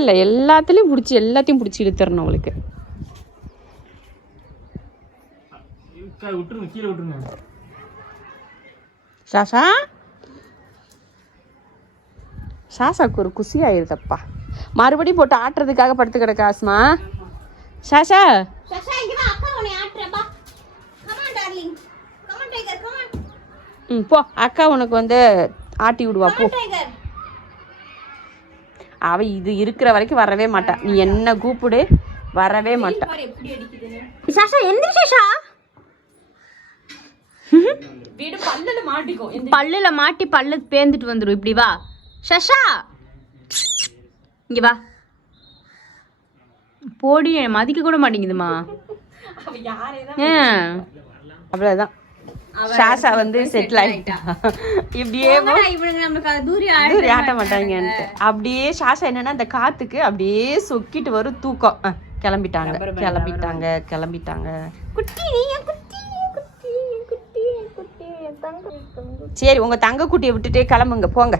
இல்லை எல்லாத்தையும் பிடிச்சி இழுத்துறணும் அவளுக்கு. சாசா சாசாக்கு ஒரு குசி ஆயிருதப்பா. மறுபடியும் போட்டு ஆட்டுறதுக்காக படுத்து கிடக்க ஆஸ்மா. சாசா போ, அக்கா உனக்கு வந்து ஆட்டி விடுவா போ. அவ இது இருக்கிற வரைக்கும் வரவே மாட்டா. நீ என்ன கூப்பிடு, வரவே மாட்டா. சாஷா எந்திரி சாஷா. வீடு பல்லுல மாட்டிக்கும். பல்லுல மாட்டி பல்லு பேந்துட்டு வந்துடும். இப்படி வா சஷா, இங்க வா. போடி, மதிக்க கூட மாட்டேங்குதுமா. அவ்வளவுதான். சாஷா வந்து செட்டில் ஆகிட்டா. இப்படியே தூரி ஆட்ட மாட்டாங்கன்ட்டு அப்படியே சாஷா என்னன்னா அந்த காத்துக்கு அப்படியே சொக்கிட்டு வரும் தூக்கம். கிளம்பிட்டாங்க. சரி, உங்க தங்க குட்டியை விட்டுட்டே கிளம்புங்க போங்க.